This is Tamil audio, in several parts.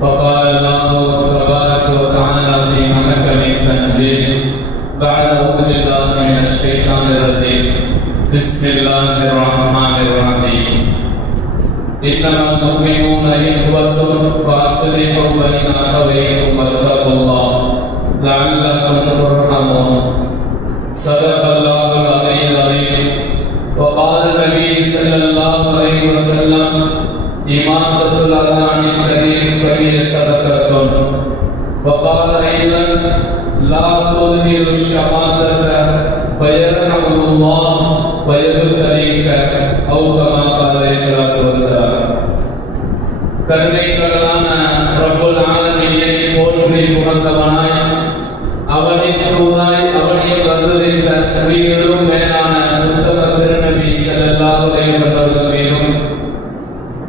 فقال الله تبارك وتعالى في محكم التنزيل بعد أعوذ بالله من الشيطان الرجيم بسم الله الرحمن الرحيم إنما المؤمنون إخوة فأصلحوا بين أخويكم واتقوا الله لعلكم ترحمون صدق الله العلي العظيم. وقال النبي صلى الله عليه وسلم إماطة الأذى عن الطريق فهي صدقة. وقال أيضا لا تظهر الشماتة فيرحم الله ويبتليك أو كما قال عليه الصلاة والسلام. கருணை கடலான ரப்புல் ஆலமீனை போற்றி புகழ்ந்தவனாய் அவனின் தூதாய் அவனில் வந்திருந்த உயிரிலும் மேலான உத்தம திருநபி ஸல்லல்லாஹு அலைஹி வஸல்லம் மீதும்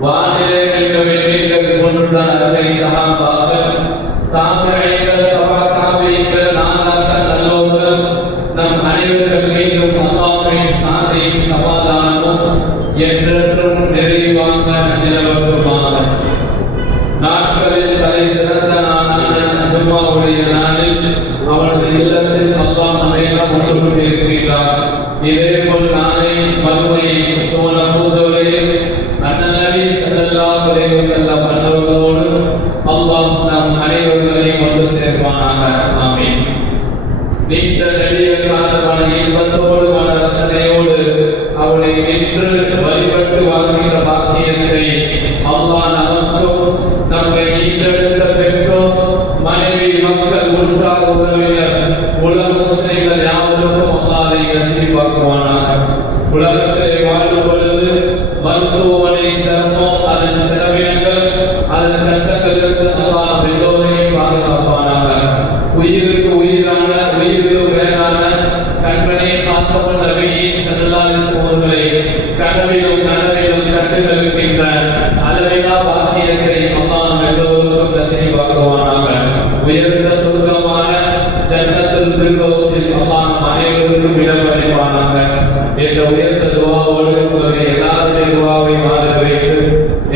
வானிலே நின்று வெற்றிகள் கொண்டுள்ள அருமை சஹாபாக்கள் தாபிஈன்கள் தபா தாபிஈன்கள் நாதாக்கள் நல்லோர்கள் நம் அனைவர்கள் மீதும் அல்லாஹ்வின் சாந்தியும் சமாதானமும் என்றென்றும் நிறைவாக நிலவட்டுமாக. நாட்களில் தலை சிறந்த நாளான ஜும்மாவுடைய நாளில் அவனது இல்லத்தில் அல்லாஹ் நம்மையெல்லாம் ஒன்று கொண்டிருக்கிறார். இதேபோல் நாளை மறுமை சோன பூதோலையில் அண்ணல் நபி ஸல்லல்லாஹு அலைஹி வஸல்லம் அன்னவர்களோடு அல்லாஹ் நம் அனைவர்களையும் ஒன்று சேர்ப்பானாக. ஆமீன். நீண்ட நெடிய காலமான இன்பத்தோடு மன ரசனையோடு அவனை நின்று வழிபட்டு வாழ்கின்ற பாக்கியத்தை அல்லாஹ் நமக்கும் நம்மை ஈண்டெடுத்த பெற்றோர் மனைவி மக்கள் உற்றார் உறவினர் உலக முஸ்லிம்கள் யாவருக்கும் அல்லாஹ் அதை நசீபாக்குவானாக. உலகத்திலே வாழும் பொழுது மருத்துவமனை சிரமம் அதன் செலவினங்கள் அதன் கஷ்டங்களிலிருந்து அல்லாஹ் எல்லோரையும் பாதுகாப்பானாக. உயிருக்கு உயிரான உயிருக்கு வேறான கண்மணி காத்தவன் நபியின் ஸல்லல்லாஹு அலைஹி வஸல்லம் அவர்களை கனவிலும் நனவிலும் கண்டுகளிக்கின்ற அளவிலா பாக்கியத்தை அல்லாஹ் எல்லோருக்கும் நசீபாக்குவானாக. உயர்ந்த சொர்க்கமான ஜன்னத்துல் ஃபிர்தௌஸில் அல்லாஹ் அனைவருக்கும் இடமளிப்பானாக என்ற உயர்ந்த துஆவோடு உங்களுடைய எல்லாருடைய துஆவை மாற வைத்து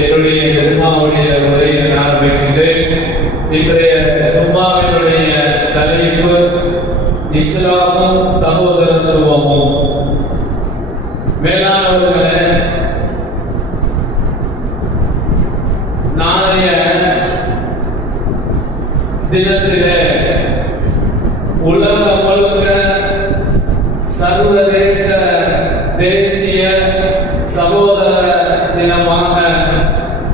என்னுடைய ஜும்மாவுடைய உரையை ஆரம்பிக்கின்றேன். இன்றைய ஜும்மாவினுடைய தலைப்பு இஸ்லாமும் சகோதரத்துவமும். மேலானவர்களே, நாளைய தினத்திலே உலகம் முழுக்க சர்வதேச தேசிய சகோதர தினமாக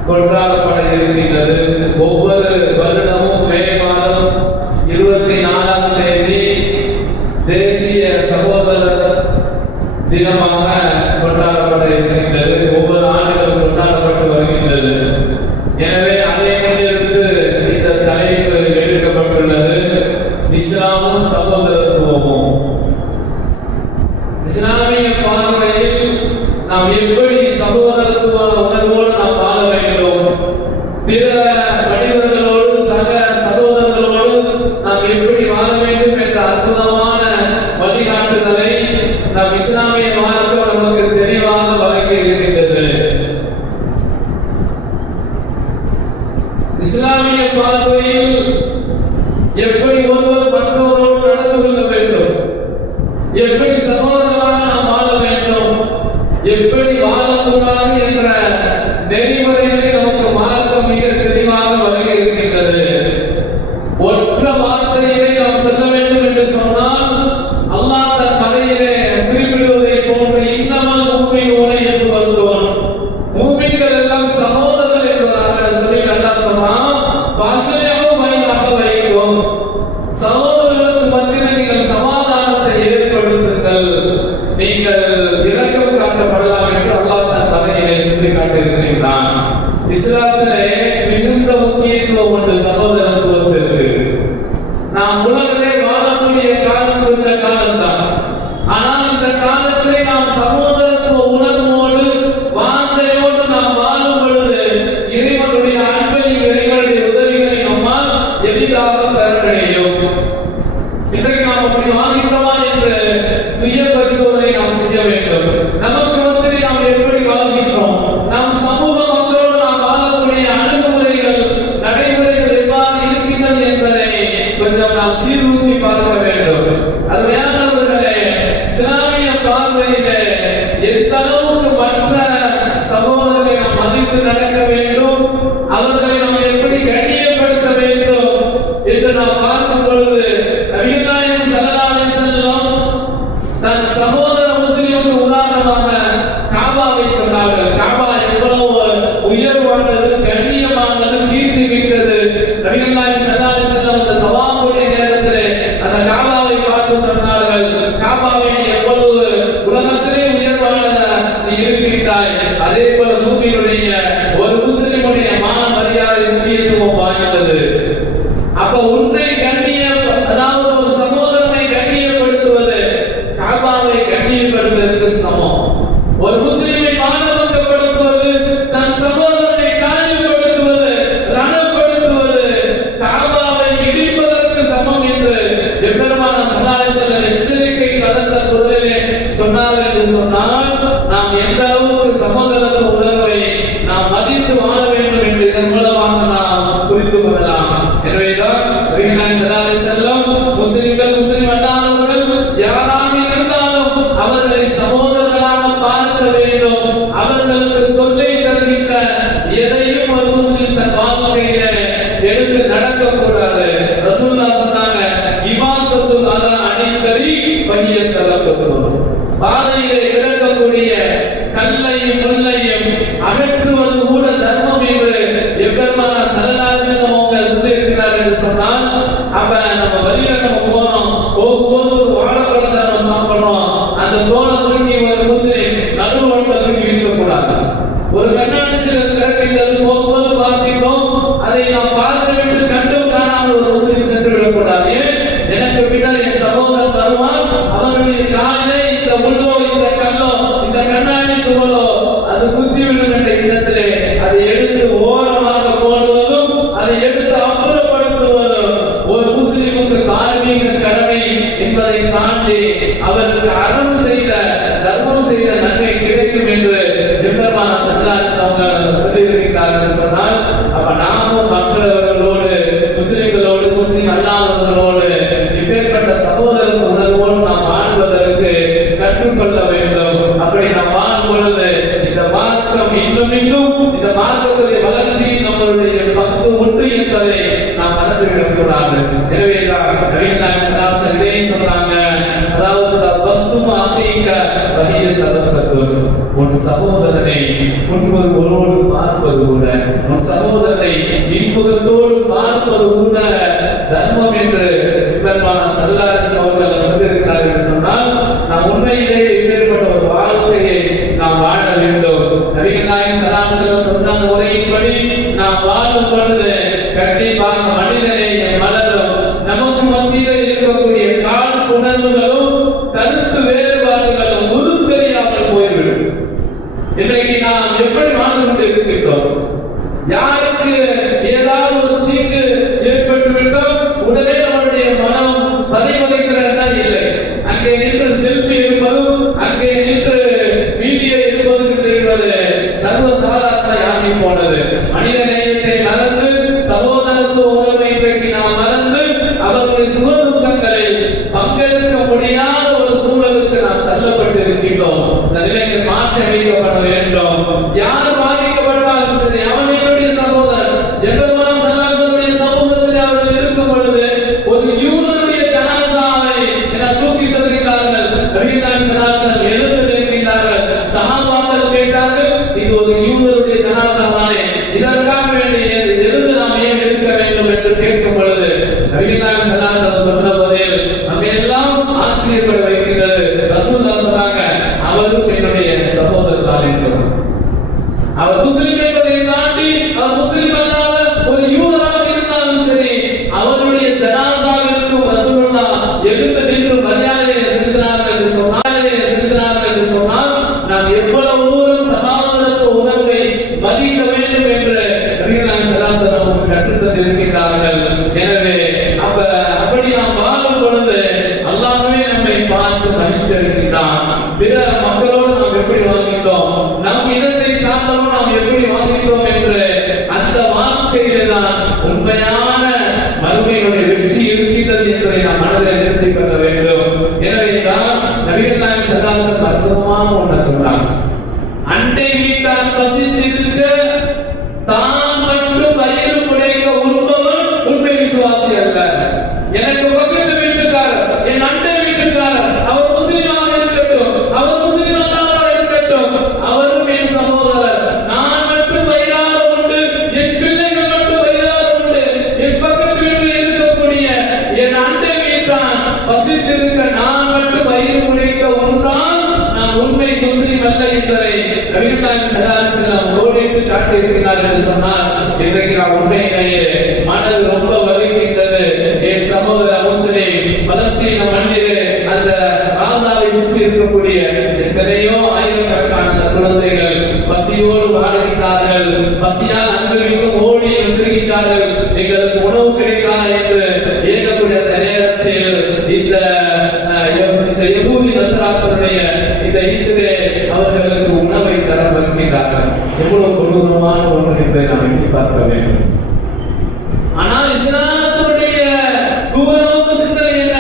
கொண்டாடப்பட இருக்கின்றது. ஒவ்வொரு வருடமும் மே மாதம் 24ஆம் தேதி தேசிய சகோதர தினமாக கொண்டாடப்பட இருக்கின்றது. ஒவ்வொரு ஆண்டுகளும் கொண்டாடப்பட்டு வருகின்றது. எனவே அதை முன்னிறுத்து இந்த தலைப்பு எடுக்கப்பட்டுள்ளது, இஸ்லாமும் சகோதரத்துவமும். இஸ்லாமிய பார்வையில் நாம் எப்படி சகோதரத்துவ உணர்வோடு நாம் வாழ வேண்டும், பிற மனிதர்களோடு சக சகோதரர்களோடு நாம் எப்படி வாழ வேண்டும் என்ற அற்புதமான வழிகாட்டுதலை நாம் இஸ்லாமிய மார்க்கம் நமக்கு தெளிவாக வழங்கி இருக்கின்றது. இஸ்லாமிய பார்வையில் எப்படி ஒருவர் மற்றவரோடு நடந்து கொள்ள வேண்டும், எப்படி சகோதரராக நாம் வாழ வேண்டும், எப்படி வாழக்கூடாது என்ற நெறிமுறைகளை நமக்கு மார்க்கம் மிக தெளிவாக வழங்கி இருக்கின்றது. ஒற்ற வார்த்தையிலே நாம் சொல்ல வேண்டும் என்று சொன்னால் அல்லாஹ் தன் மறையிலே குறிப்பிடுவதை போன்று இன்னமல் முஃமினூன இஹ்வத்துன், மூமின்கள் எல்லாம் சகோதரர்கள் என்பதாக சொல்லி அல்லாஹ் சொன்னான். ஃபஸ்லிஹு பைன அஹவைக்கும், சகோதரர்களுக்கு மத்தியில் நீங்கள் சமாதானத்தை ஏற்படுத்துங்கள், நீங்கள் இரக்கம் காட்டப்படலாம் என்று அல்லாஹ் தன் மறையிலே சொல்லி காட்டியிருக்கிறான். இஸ்லாத்திலே மிகுந்த முக்கியத்துவம் உண்டு சகோதரத்துவத்திற்கு. நாம் உலகிலே வாழக்கூடிய காலம் இந்த காலம்தான். ஆனால் இந்த காலத்திலே நாம் சகோதரத்துவ உணர்வோடு வாஞ்சையோடு நாம் வாழும் பொழுது இறைவனுடைய அன்பையும் இறைவனுடைய உதவிகளை நம்மால் எளிதாக பெற முடியும். இன்றைக்கு நாம் அப்படி வாழ்கின்றோமா என்று சுய பரிசோதனை நாம் செய்ய வேண்டும். நமக்கு மத்தியில் நாம் எப்படி வாழ்கின்றோம், நாம் சமூக மக்களோடு நாம் வாழக்கூடிய அணுகுமுறைகள் நடைமுறை புரிந்து கொள்ளலாம். எனவேதான் நபிகள் ஸல்லல்லாஹு அலைஹி வஸல்லம் முஸ்லிம்கள் முஸ்லிம் அல்லாதவர்கள் யாராக இருந்தாலும் அவர்களை சகோதரர்களாக பார்க்க வேண்டும். அவர்களுக்கு தொல்லை தருகின்ற எதையும் ஒரு முஸ்லிம் தன் வாழ்க்கையில எடுத்து நடக்கக்கூடாது. ரசூலுல்லாஹ் சொன்னாங்க, இமாதத்துல் அதா அனில் தரீக் வஹிய ஸலகத்து. பாதையிலே கிடக்கக்கூடிய கல்லையும் முள்ளையும் அகற்றுவது கூட தர்மம் என்று எம்பெருமானார் ஸல்லல்லாஹு அலைஹி வஸல்லம் அவங்க சொல்லியிருக்கிறார் என்று சொன்னால், அப்ப நம்ம வழியில நம்ம போனோம், போகும்போது ஒரு வாழைப்பழத்தை நம்ம சாப்பிடணும், அந்த தோலை தூக்கி ஒரு முஸ்லிம் நடுவோட்டில் தூக்கி வீசக்கூடாது. ஒரு கண்ணாடிச்சில் கிடக்கின்றது, போகும்போது பார்க்கிறோம், அதை நாம் பார்த்து விட்டு கண்டும் காணாமல் ஒரு முஸ்லிம் சென்று விடக்கூடாது. எனக்கு பின்னால் என் சகோதரன் வருவான், அவருடைய காலிலே இந்த முள்ளோ இந்த கல்லோ இந்த கண்ணாடி துகளோ அது குத்திவிடும் என்ற இடத்திலே அதை எடுத்து ஓரமாக போடுவதும் அதை எடுத்து அப்புறப்படுத்துவதும் ஒரு முஸ்லிமுக்கு தார்மீக கடமை என்பதை தாண்டி அவருக்கு அறம் செய்த தர்மம் செய்த நன்மை கிடைக்கும் என்று எம்பெருமானார் ஸல்லல்லாஹு அலைஹி வஸல்லம் சொல்லியிருக்கிறார்கள் என்று சொன்னால், அப்ப நாமும் மற்றவர்களோடு முஸ்லிம்களோடு முஸ்லிம் அல்லாதவர்களோடு இப்பேற்பட்ட சகோதர உணர்வோடு நாம் வாழ்வதற்கு கற்றுக்கொள்ள வேண்டும். அப்படி நாம் வாழும் பொழுது இந்த மார்க்கம் இன்னும் இந்த மார்க்கத்துடைய வளர்ச்சி நம்மளுடைய பங்கு உண்டு என்பதை நாம் மறந்துவிடக் கூடாது. எனவேதான் நபிகள் ஸல்லல்லாஹு அலைஹி வஸல்லம் சொன்னாங்க, அதாவது பஸ்ஸும் ஆகீக வஹிய ஸலகத்து. உன் சகோதரனை ஒருவரோடு பார்ப்பது கூட, உன் சகோதரனை இன்புதத்தோடு பார்ப்பது கூட தர்மம் என்று பெருமானார் ஸல்லல்லாஹு அலைஹி வஸல்லம் அவர்கள் சொல்லியிருக்கிறார்கள் என்று சொன்னால், நாம் உண்மையிலேயே இப்பேற்பட்ட ஒரு வாழ்க்கையை நாம் வாழ வேண்டும். நபிகள் நாயகம் ஸல்லல்லாஹு அலைஹி வஸல்லம் சொன்ன முறையின்படி நாம் வாழும் பொழுது கண்டிப்பாக மனிதநேயம் மலரும். நமக்கு மத்தியில் இருக்கக்கூடிய கால் உணர்வுகளும் கருத்து வேறுபாடுகளும் உருத்தெரியாமல் போய்விடும். இன்றைக்கு நாம் எப்படி வாழ்ந்து கொண்டு இருக்கின்றோம்? யாருக்கு ஏதாவது ஒரு தீங்கு ஏற்பட்டு விட்டால் உடனே நம்முடைய மனம் பதிவதைக்கிறதா இல்லை. அங்கே நின்று செல்ஃபி எடுப்பதும் அங்கே நின்று வீடியோ எடுப்பதும் என்பது சர்வசாதாரணமாகி போனது. மனித நேயத்தை மறந்து சகோதரத்துவ உணர்வை இன்றைக்கு நாம் மறந்து அவர்களுடைய சுகதுக்கங்களில் பங்கெடுக்க முடியாத ஒரு சூழலுக்கு நாம் தள்ளப்பட்டு இருக்கின்றோம். இந்த நிலைக்கு மாற்றி அமைக்கப்பட வேண்டும். யார் பாதிக்கப்பட்டாலும் சரி, அவன் என்னுடைய சகோதரன். எம்பெருமானார் ஸல்லல்லாஹு அலைஹி வஸல்லம் சமூகத்தில் அவர்கள் இருக்கும் பொழுது ஒரு யூதனுடைய ஜனாசாவை என தூக்கி செல்கிறார்கள். நபிகள் ஸல்லல்லாஹு அலைஹி வஸல்லம் எழுந்து நிற்கிறார்கள். சஹாபாக்கள் கேட்டார்கள், இது ஒரு யூதனுடைய ஜனாசா தானே, இதற்காக வேண்டி எழுந்து நாம் ஏன் எடுக்க வேண்டும் என்று கேட்கும் பொழுது நபிகள் ஸல்லல்லாஹு அலைஹி வஸல்லம் சொன்ன பதில் நம்மை எல்லாம் ஆச்சரியப்பட வைக்கிறது. ரசூலுல்லாஹ் சொன்னாங்க, அவரும் என்னுடைய சகோதரர் தான் என்று சொன்னார். அவர் முஸ்லிம் என்பதை தாண்டி அவர் முஸ்லிம் அல்லாத ஒரு யூதராக இருந்தாலும் சரி, அவருடைய ஜனாசாவிற்கு ரசூலுல்லாஹ் எழுந்து நின்று மரியாதையை செலுத்தினார்கள் என்று சொன்னால் நாம் எவ்வளவு தூரம் சகோதரத்துவ உணர்வை மதிக்க வேண்டும் என்று நபிகள் ஸல்லல்லாஹு அலைஹி வஸல்லம் கற்றுத் தந்திருக்கிறார்கள். எனவே அப்படி நாம் வாழும் பொழுது அல்லாஹ்வே நம்மை பார்த்து மகிழ்ச்சி அளிக்கிறான். பிற மக்களோடு நாம் எப்படி வாழ்கின்றோம், நம் இதத்தை சார்ந்தவர்கள் நாம் எப்படி வாழ்கின்றோம் என்று அந்த வாழ்க்கையிலே தான் உண்மையான மறுமையினுடைய வெற்றி இருக்கிறது என்பதை நாம் மனதில் நிறுத்திக் கொள்ள வேண்டும். எனவே தான் நபிகள் நாயகம் ஸல்லல்லாஹு அலைஹி வஸல்லம் அற்புதமான ஒன்றை சொன்னாங்க. அண்டை வீட்டார் பசித்திருக்க தான் மட்டும் வயிறு புடைக்க உண்பவன் உண்மை விசுவாசி அல்ல. எனக்கு பக்கத்து வீட்டுக்காரர், என் அண்டை வீட்டுக்காரர், அவர் முஸ்லிமாக இருக்கட்டும், அவர் முஸ்லிம் அல்லாதவராக இருக்கட்டும், அவரும் என் சகோதரர். நான் மட்டும் வயிறார உண்டு, என் பிள்ளைகள் மட்டும் வயிறார உண்டு, இஸ்லாத்துடைய குணநோக்கு சிந்தனை என்ன?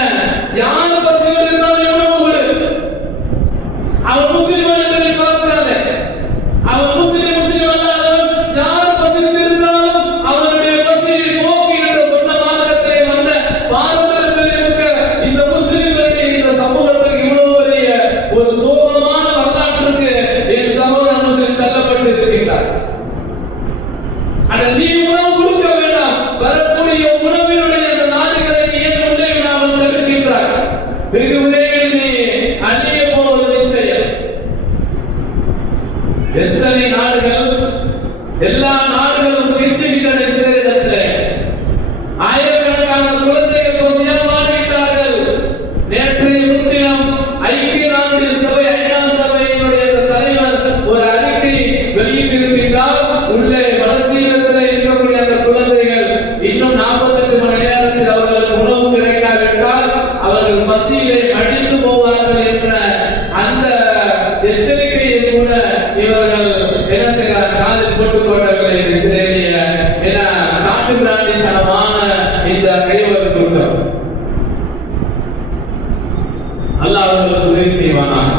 யார் பசியில் இருந்தாலும் உணவு கொடு. அவன் முஸ்லிம் என்று நீ பார்க்காத. அவன் முஸ்லிம் அல்லாதவன் யார் பசியில் இருந்தாலும் அவனுடைய பசியை போக்கி என்று சொன்ன மார்க்கத்தை வந்த பாரம்பரியமிக்க இந்த முஸ்லிம்களுடைய இந்த சமூகத்துக்கு இவ்வளவு பெரிய ஒரு சோகமான வரலாற்றுக்கு என் சகோதரன் முஸ்லிம் தள்ளப்பட்டு இருக்கின்றார். நீ உணவு கொடுக்க வேண்டாம், வரக்கூடிய உணவினுடைய அந்த நாடுகளை நீ ஏன் உள்ளே விடாமல் தடுக்கின்றாய்? வெகு விரைவில் நீ அழிய போவது நிச்சயம். எத்தனை நாடுகள், எல்லா நாடுகளும் கெஞ்சுகின்றன இஸ்ரேலிடத்திலே. ஆயிரக்கணக்கான குழந்தைகள் பசியால் மாறிவிட்டார்கள். நேற்றைய முன்தினம் ஐக்கிய நாடுகள் சபை, ஐநா சபையினுடைய தலைவர் ஒரு அறிக்கை வெளியிட்டிருக்கின்றார். உள்ளே பலஸ்தீனத்தில் இருக்கக்கூடிய அந்த குழந்தைகள் இன்னும் 48 மணி நேரத்தில் அவர்களுக்கு உணவு கிடைக்காவிட்டால் அவர்கள் பசியிலே அழிந்து போவார்கள் என்ற அந்த எச்சரிக்கையை கூட இவர்கள் என்ன செய்கிறார்? காதில் போட்டுக் கொண்டவர்களை இஸ்ரேலிய என காட்டுமிராண்டித்தனமான இந்த கைவரு கூட்டம். அல்லாஹ் அவர்களுக்கு உதவி செய்வானாக.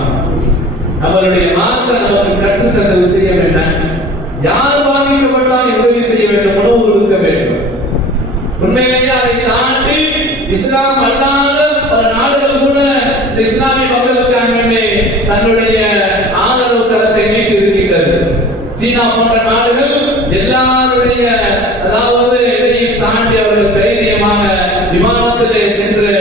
அவருடைய மார்க்கம் நமக்கு கற்றுத்தந்த விஷயம் என்ன? யார் பாதிக்கப்பட்டால் உதவி செய்ய வேண்டும், உணவு கொடுக்க வேண்டும். உண்மையிலேயே அதை தாண்டி இஸ்லாம் அல்லாத பல நாடுகள் கூட இந்த இஸ்லாமிய மக்களுக்காக வேண்டி தன்னுடைய ஆதரவு கரத்தை நீட்டி இருக்கின்றது. சீனா போன்ற நாடுகள் எல்லாருடைய அதாவது எதையும் தாண்டி அவர்கள் தைரியமாக விமானத்திலே சென்று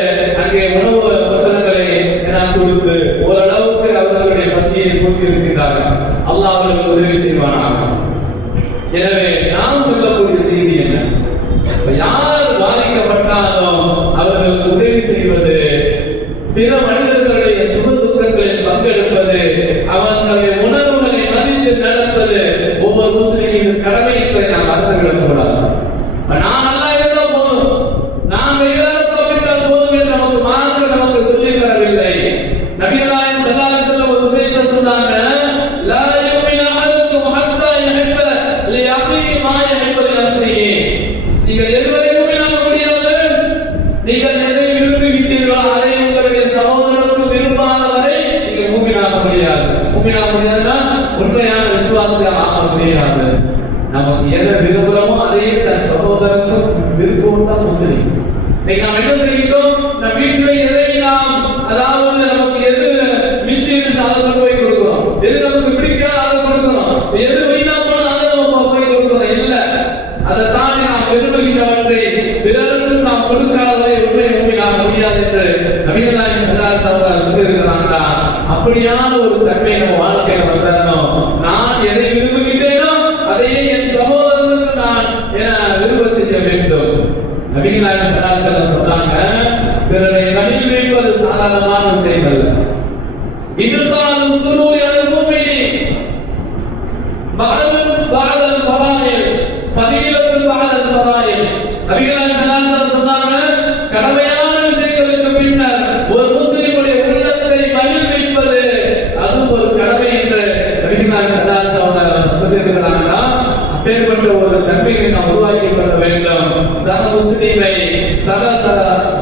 அங்கே உணவு பொருட்களை என கொடுத்து ஓரளவுக்கு அவர்களுடைய பசியை போக்கி இருக்கின்றார்கள். அல்லாஹ் அவர்களுக்கு உதவி செய்வானாக. எனவே நாம் சொல்லக்கூடிய செய்தி என்ன? யார் பாதிக்கப்பட்டாலும் அவர்களுக்கு உதவி செய்வது, பிற மனிதர்களுடைய சுக துக்கங்களில் பங்கெடுப்பது, அவர்களுடைய உணர்வுகளை மதித்து நடப்பது ஒவ்வொரு முஸ்லிமின் கடமை என்பதை நாம் மறந்துவிடக் கூடாது. நான் நல்லா இருந்தால் போதும், நாம் சாப்பிட்டால் போதும் என்று நமக்கு மார்க்கம் நமக்கு சொல்லித் தரவில்லை. நபிகள் நாயகம் ஸல்லல்லாஹு அலைஹி வஸல்லம் ஒரு விஷயத்தை சொன்னாங்க, லா யுமினு அஹதுக்கும் ஹத்தா யுஹிப்ப லி அஹீஹி மா யுஹிப்பு லி நஃப்ஸிஹி. நீங்கள் எதுவரை மூமினாக முடியாது, நீங்கள் எதை விரும்புகின்றீர்களோ அதை உங்களுடைய சகோதரருக்கு விரும்பாத வரை நீங்கள் மூமினாக முடியாது. மூமினாக முடியாதுன்னா உண்மையான விசுவாசியாக ஆக முடியாது. நமக்கு எதை விரும்புகிறோமோ அதையே தன் சகோதரருக்கும் விருப்பம் தான் முஸ்லிம். நாம் என்ன செய்கிறோம்? நம் வீட்டில் எதை நாம் அதாவது நமக்கு எது மிஞ்சி அதை கொண்டு போய் கொடுக்கிறோம், எது நமக்கு பிடிக்காத அதை கொடுக்கிறோம், எது வீணா போன அதை நம்ம போய் கொடுக்கிறோம். இல்ல, அதை தாண்டி நாம் விரும்புகின்றவற்றை பிறருக்கு நாம் கொடுக்காதவரை உண்மை மூமினாக முடியாது என்று நபிகள் நாயகம் ஸல்லல்லாஹு அலைஹி வஸல்லம் சொல்லியிருக்கிறாங்களா? அப்படியான ஒரு தன்மை நம்ம வாழ்க்கையில வந்தரணும். நான் எதை விரும்புகின்றேனோ அதையே என் சகோதரருக்கு நான் விரும்ப செய்ய வேண்டும். நபிகள் நாயகம் ஸல்லல்லாஹு அலைஹி வஸல்லம் சொன்னாங்க, பிறரை மகிழ்விப்பது சாதாரணமான விஷயம் அல்ல. இதுதான் சுரூர் அல் முஃமினி பஅதல் ஃபராயில் ஃபதீலத்துல் பஅதல் ஃபராயில். நபிகள் நாயகம் ஸல்லல்லாஹு அலைஹி வஸல்லம் சொன்னாங்க, கடமையான விஷயங்களுக்கு பின்னர் ஒரு முஸ்லிமுடைய உள்ளத்தை மகிழ்விப்பது அது ஒரு கடமை என்று நபிகள் நாயகம் ஸல்லல்லாஹு அலைஹி வஸல்லம் சொல்லியிருக்கிறாங்க. அப்பேற்பட்ட ஒரு தன்மையை நாம் உருவாக்கி கொள்ள வேண்டும். சக முஸ்லிமை,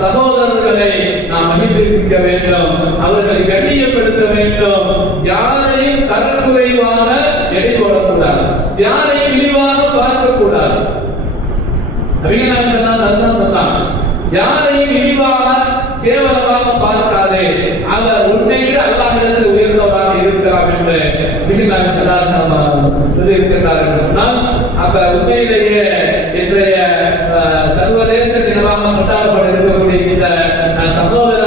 சகோதரர்களை நாம் மகிழ்விக்க வேண்டும், அவர்களை கண்ணியப்படுத்த வேண்டும். யாரையும் தரக்குறைவாக எடை போடக்கூடாது, யாரையும் இழிவாக பார்க்கக்கூடாது. நபிகள் நாயகம் ஸல்லல்லாஹு அலைஹி வஸல்லம் சொன்னாங்க, யாரையும் இழிவாக கேவலமாக பார்க்காதே, அவர் உன்னை விட அல்லாஹ்விடத்தில் உயர்ந்தவராக இருக்கிறார் என்று நபிகள் நாயகம் ஸல்லல்லாஹு அலைஹி வஸல்லம் சொல்லியிருக்கிறார் என்று சொன்னால், அப்ப உண்மையிலேயே இன்றைய சர்வதேச தினமாக கொண்டாடப்பட இருக்கக்கூடிய இந்த சகோதர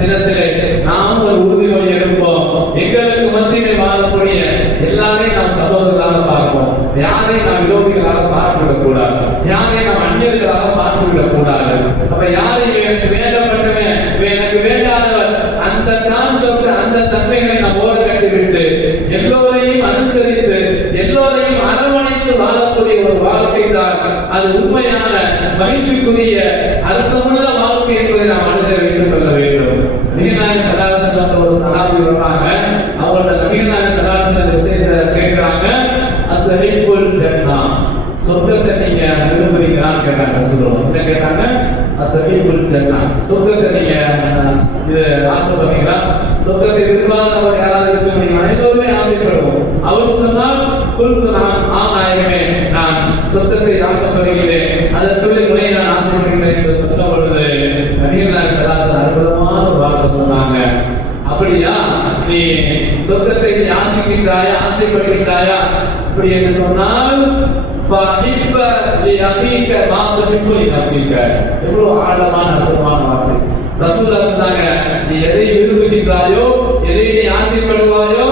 தினத்திலே நாம் ஒரு உறுதிமொழி எடுப்போம். எங்களுக்கு மத்தியிலே வாழக்கூடிய எல்லாரையும் நாம் சகோதரர்களாக பார்ப்போம். யாரையும் நாம் விரோதிகளாக பார்த்துவிடக் கூடாது, யாரையும் நாம் அந்நியர்களாக பார்த்துவிடக் கூடாது. அப்ப யாரையும் எனக்கு வேண்டப்பட்டவன், எனக்கு வேண்டாதவர், அந்த கான்செப்ட், அந்த தன்மைகளை நாம் ஓர கட்டிவிட்டு எல்லோரையும் அனுசரித்து எல்லோரையும் அரவணைத்து வாழக்கூடிய ஒரு வாழ்க்கை தான் அது உண்மையான மகிழ்ச்சிக்குரிய அர்த்தமுள்ள வாழ்க்கை என்பதை நாம் மனதில் வைத்துக் கொள்ள வேண்டும். நபிகள் நாயகம் ஸல்லல்லாஹு அலைஹி வஸல்லம் ஒரு சஹாபி வராங்க, அவங்களோட நபிகள் நாயகம் ஸல்லல்லாஹு அலைஹி வஸல்லம் விஷயத்தை கேட்கிறாங்க, அத்ஹிப்புல் ஜன்னா, சொர்க்கத்தை நீங்க விரும்புறீங்களான்னு கேட்டாங்க. சொல்லுவோம். என்ன கேட்டாங்க, அத்தகைய ஜன்னா, சொர்க்கத்தை நீங்க இது ஆசைப்படுறீங்களா? சொர்க்கத்தை விரும்பாதவர் யாராவது இருக்க முடியுமா? எல்லோருமே ஆசைப்படுவோம். அவருக்கு சொன்னால் குல்து நான் நாயகமே, நான் சொர்க்கத்தை ஆசைப்படுகிறேன், அதற்குள்ளே நுழைய நான் ஆசைப்படுகிறேன் என்று சொன்ன பொழுது நபிகள் ஸல்லல்லாஹு அற்புதமான ஒரு வார்த்தை சொன்னாங்க. அப்படியா, நீ சொர்க்கத்தை நீ ஆசைக்கின்றாயா, ஆசைப்படுகின்றாயா? அப்படி என்று சொன்னால் எவ்வளவு ஆழமான அற்புதமான வார்த்தை. ரசூலுல்லாஹ் சொன்னாங்க, நீ எதை விரும்புகின்றாயோ, எதை நீ ஆசைப்படுவாயோ,